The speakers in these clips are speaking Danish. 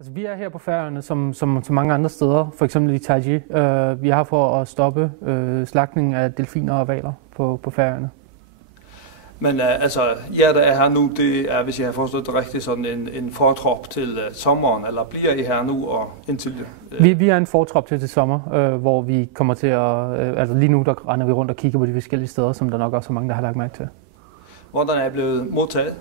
Altså, vi er her på Færøerne som mange andre steder, for eksempel i Taiji. Vi er her for at stoppe slagtning af delfiner og hvaler på Færøerne. Men altså, jer der er her nu, det er, hvis jeg har forstået det rigtigt, sådan en fortrop til sommeren, eller bliver I her nu og indtil Vi er en fortrop til sommer, hvor vi kommer til at, altså lige nu der render vi rundt og kigger på de forskellige steder, som der nok også er mange, der har lagt mærke til. Hvordan er I blevet modtaget?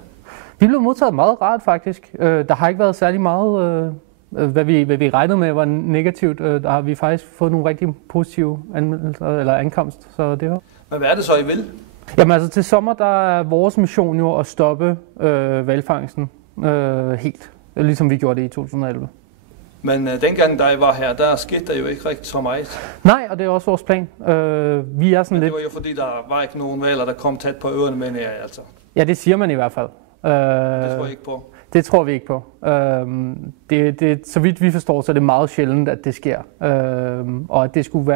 Vi blev modtaget meget rart faktisk. Der har ikke været særlig meget, hvad vi regnede med var negativt. Der har vi faktisk fået nogle rigtig positive anmeldelser eller ankomst, så det var. Men hvad er det så, I vil? Jamen altså til sommer, der er vores mission jo at stoppe hvalfangsten helt, ligesom vi gjorde det i 2011. Men dengang, da I var her, der skete der jo ikke rigtig så meget. Nej, og det er også vores plan. Vi er sådan men lidt. Det var jo fordi, der var ikke nogen hvaler, der kom tæt på øerne med jer, altså. Ja, det siger man i hvert fald. Det tror jeg ikke på. Det tror vi ikke på. Så vidt vi forstår, så er det meget sjældent, at det sker. Og at det skulle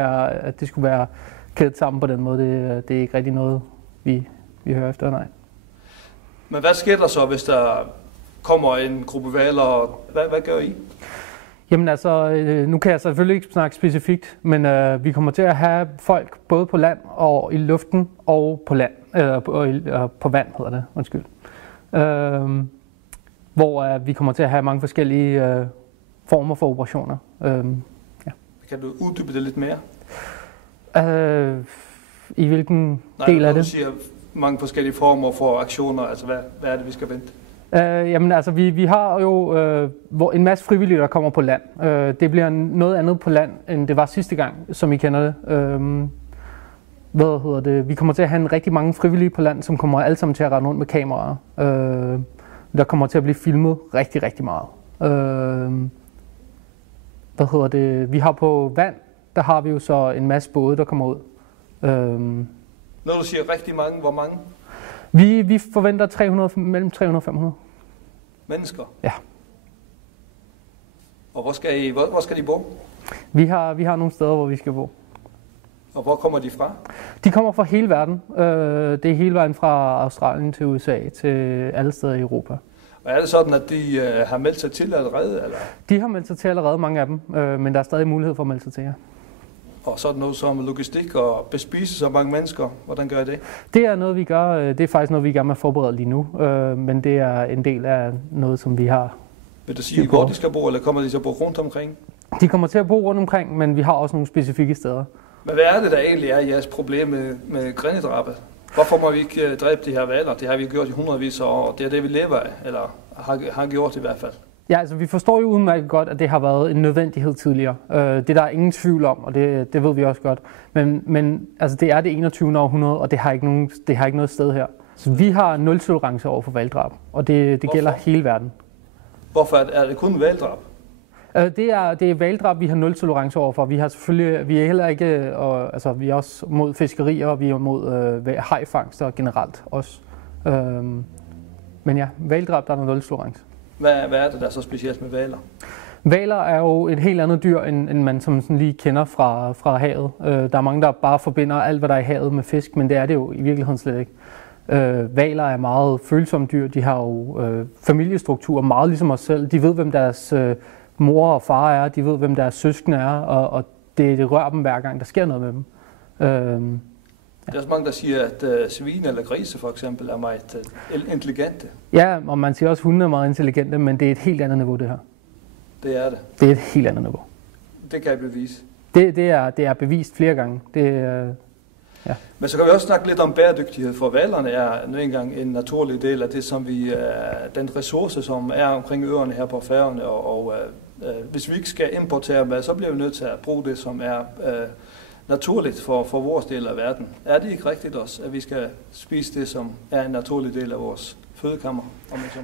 være kædet sammen på den måde, det er ikke rigtig noget, vi hører efter, nej. Men hvad sker der så, hvis der kommer en gruppe hvaler? Hvad gør I? Jamen altså, nu kan jeg selvfølgelig ikke snakke specifikt, men vi kommer til at have folk både på land og i luften og på land, på vand hedder det, undskyld. Hvor vi kommer til at have mange forskellige former for operationer. Ja. Kan du uddybe det lidt mere? I hvilken del af det? Du siger mange forskellige former for aktioner, altså hvad er det, vi skal vente? Jamen altså, vi har jo en masse frivillige, der kommer på land. Det bliver noget andet på land, end det var sidste gang, som I kender det. Vi kommer til at have rigtig mange frivillige på land, som kommer alle sammen til at rende rundt med kameraer. Der kommer til at blive filmet rigtig, rigtig meget. Vi har på vand, der har vi jo så en masse både, der kommer ud. Når du siger rigtig mange, hvor mange? Vi forventer mellem 300 og 500. Mennesker? Ja. Og hvor skal de bo? Vi har nogle steder, hvor vi skal bo. Og hvor kommer de fra? De kommer fra hele verden. Det er hele vejen fra Australien til USA, til alle steder i Europa. Og er det sådan, at de har meldt sig til allerede? Eller? De har meldt sig til allerede, mange af dem, men der er stadig mulighed for at melde sig til jer. Og sådan noget som logistik og bespise så mange mennesker, hvordan gør I det? Det er noget, vi gør. Det er faktisk noget, vi er i gang med at forberede lige nu, men det er en del af noget, som vi har. Vil du sige, hvor de skal bo, eller kommer de til at bo rundt omkring? De kommer til at bo rundt omkring, men vi har også nogle specifikke steder. Men hvad er det, der egentlig er jeres problem med grindedrabet? Hvorfor må vi ikke dræbe de her hvaler? Det har vi gjort i hundredvis af år, det er det, vi lever af, eller har gjort i hvert fald. Ja, altså vi forstår jo udmærket godt, at det har været en nødvendighed tidligere. Det der er ingen tvivl om, og det ved vi også godt. Men altså, det er det 21. århundrede, og det har ikke noget sted her. Så vi har nul tolerance over for hvaldrab, og det gælder hele verden. Hvorfor er det kun hvaldrab? Det er hvaldrab, vi har nul tolerance over for. Vi er heller ikke, vi er også mod fiskerier, og vi er mod hajfangster generelt også. Men ja, hvaldrab, der er nul tolerance. Hvad er det, der er så specielt med hvaler? Hvaler er jo et helt andet dyr, end man som sådan lige kender fra havet. Der er mange, der bare forbinder alt, hvad der er i havet med fisk, men det er det jo i virkeligheden slet ikke. Hvaler er meget følsomme dyr. De har jo familiestruktur meget ligesom os selv. De ved, hvem deres mor og far er. De ved, hvem deres søskende er, og det rører dem hver gang, der sker noget med dem. Ja. Der er så mange, der siger, at svin eller grise for eksempel er meget intelligente. Ja, og man siger også, at hunde er meget intelligente, men det er et helt andet niveau, det her. Det er det? Det er et helt andet niveau. Det kan jeg bevise? Det er bevist flere gange. Ja. Men så kan vi også snakke lidt om bæredygtighed, for hvalerne er nu engang en naturlig del af det, som den ressource, som er omkring øerne her på Færøerne, og hvis vi ikke skal importere dem, så bliver vi nødt til at bruge det, som er naturligt for vores del af verden. Er det ikke rigtigt også, at vi skal spise det, som er en naturlig del af vores fødekammer?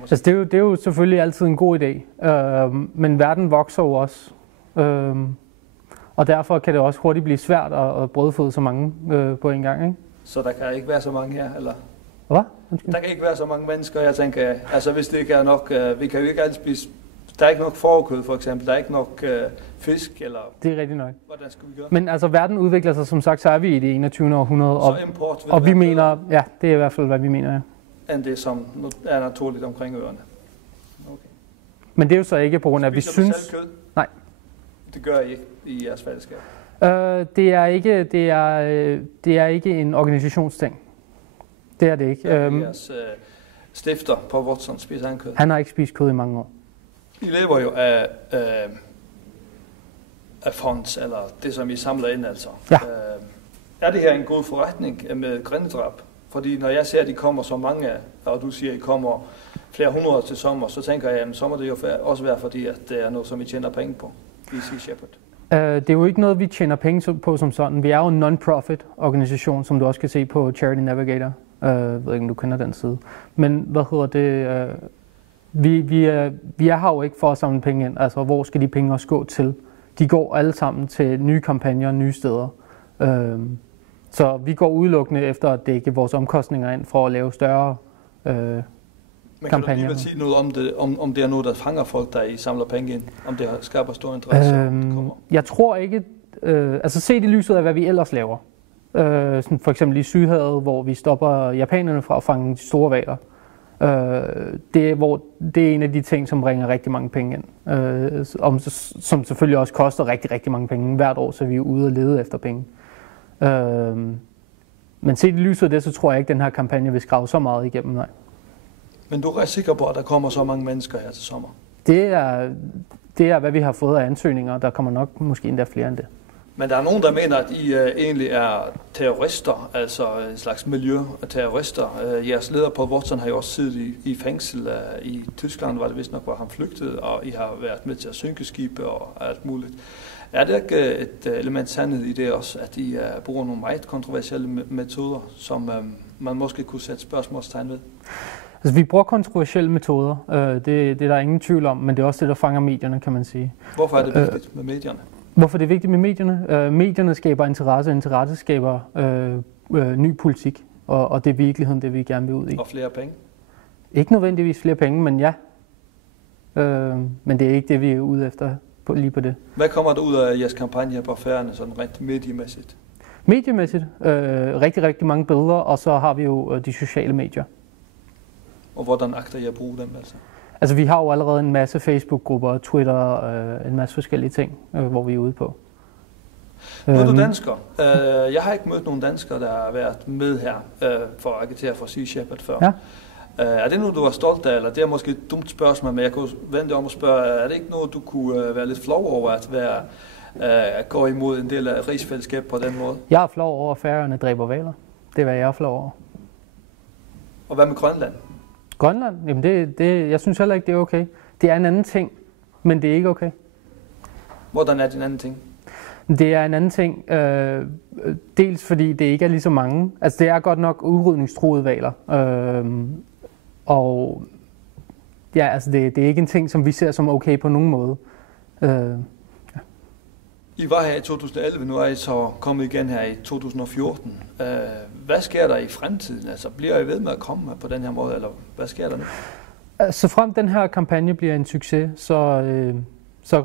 Altså, det er jo selvfølgelig altid en god idé, men verden vokser jo også. Og derfor kan det også hurtigt blive svært at brødføde så mange på en gang, ikke? Så der kan ikke være så mange her, eller? Hvad? Der kan ikke være så mange mennesker, jeg tænker. Altså hvis det ikke er nok, vi kan jo ikke altid spise. Der er ikke nok fårekød for eksempel, der er ikke nok fisk, eller? Det er rigtigt nok. Hvordan skal vi gøre? Men altså verden udvikler sig, som sagt, så er vi i det 21. århundrede. Så import og vi mener, ja, det er i hvert fald, hvad vi mener, ja. End det, som er naturligt omkring øerne. Okay. Men det er jo så ikke på grund af, at vi synes... Spiser du selv kød? Nej. Det gør I ikke i jeres fællesskab? Det er ikke en organisationsting. Det er det ikke. Jeres stifter på Watson spiser han kød? Han har ikke spist kød i mange år. I lever jo af fonds, eller det som I samler ind altså. Ja. Er det her en god forretning med grindedrab? Fordi når jeg ser, at de kommer så mange, og du siger, at I kommer flere hundrede til sommer, så tænker jeg, at så må det jo også være fordi, at det er noget, som I tjener penge på i Sea Shepherd. Det er jo ikke noget, vi tjener penge på som sådan. Vi er jo en non-profit organisation, som du også kan se på Charity Navigator. Jeg ved ikke, om du kender den side. Men vi er her jo ikke for at samle penge ind. Altså, hvor skal de penge også gå til? De går alle sammen til nye kampagner, nye steder. Så vi går udelukkende efter at dække vores omkostninger ind for at lave større kampagner. Men kan du lige sige noget om det, om det er noget, der fanger folk, der I samler penge ind? Om det skaber stor interesse? Jeg tror ikke... altså set i lyset af, hvad vi ellers laver. Sådan for eksempel i Sydhavet, hvor vi stopper japanerne fra at fange de store hvaler. Det er en af de ting, som bringer rigtig mange penge ind. Som selvfølgelig også koster rigtig, rigtig mange penge hvert år, så vi er ude og lede efter penge. Men set i lyset af det, så tror jeg ikke, at den her kampagne vil skrave så meget igennem, nej. Men du er sikker på, at der kommer så mange mennesker her til sommer? Det er hvad vi har fået af ansøgninger, og der kommer nok måske endda flere end det. Men der er nogen, der mener, at I egentlig er terrorister, altså en slags miljøterrorister. Jeres leder på Watson har jo også siddet i fængsel i Tyskland, var det vist nok, hvor han flygtede, og I har været med til at synke skibe og alt muligt. Er det ikke et element sandhed i det også, at I bruger nogle meget kontroversielle metoder, som man måske kunne sætte spørgsmålstegn ved? Altså, vi bruger kontroversielle metoder, det er der ingen tvivl om, men det er også det, der fanger medierne, kan man sige. Hvorfor er det vigtigt med medierne? Hvorfor det er vigtigt med medierne? Medierne skaber interesse skaber ny politik, og det er virkeligheden, det vi gerne vil ud i. Og flere penge? Ikke nødvendigvis flere penge, men ja. Men det er ikke det, vi er ude efter lige på det. Hvad kommer der ud af jeres kampagne på Færøerne, sådan rent mediemæssigt? Mediemæssigt? Rigtig, rigtig mange billeder, og så har vi jo de sociale medier. Og hvordan agter I at bruge dem altså? Altså, vi har jo allerede en masse Facebook-grupper, Twitter, en masse forskellige ting, hvor vi er ude på. Nu er du dansker. Jeg har ikke mødt nogen danskere, der har været med her for at agitere for Sea Shepherd før. Ja. Er det noget, du er stolt af, eller det er måske et dumt spørgsmål, men jeg kunne vente om at spørge, er det ikke noget, du kunne være lidt flov over at gå imod en del af rigsfællesskab på den måde? Jeg er flov over, at Færøerne dræber hvaler. Det er, hvad jeg er flov over. Og hvad med Grønland? Grønland? Jamen jeg synes heller ikke, det er okay. Det er en anden ting, men det er ikke okay. Hvordan er det en anden ting? Det er en anden ting, dels fordi det ikke er lige så mange. Altså det er godt nok udrydningstruede hvaler. Og ja, altså det er ikke en ting, som vi ser som okay på nogen måde. Ja. I var her i 2011, nu er I så kommet igen her i 2014. Hvad sker der i fremtiden? Altså bliver I ved med at komme på den her måde, eller hvad sker der nu? Så frem den her kampagne bliver en succes, så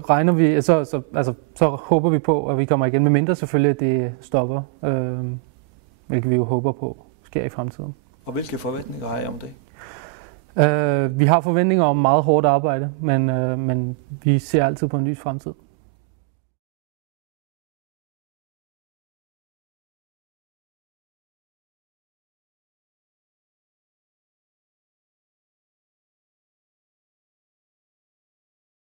regner vi, så håber vi på, at vi kommer igen, med mindre selvfølgelig, at det stopper, hvilket vi jo håber på sker i fremtiden. Og hvilke forventninger har I om det? Vi har forventninger om meget hårdt arbejde, men vi ser altid på en lys fremtid.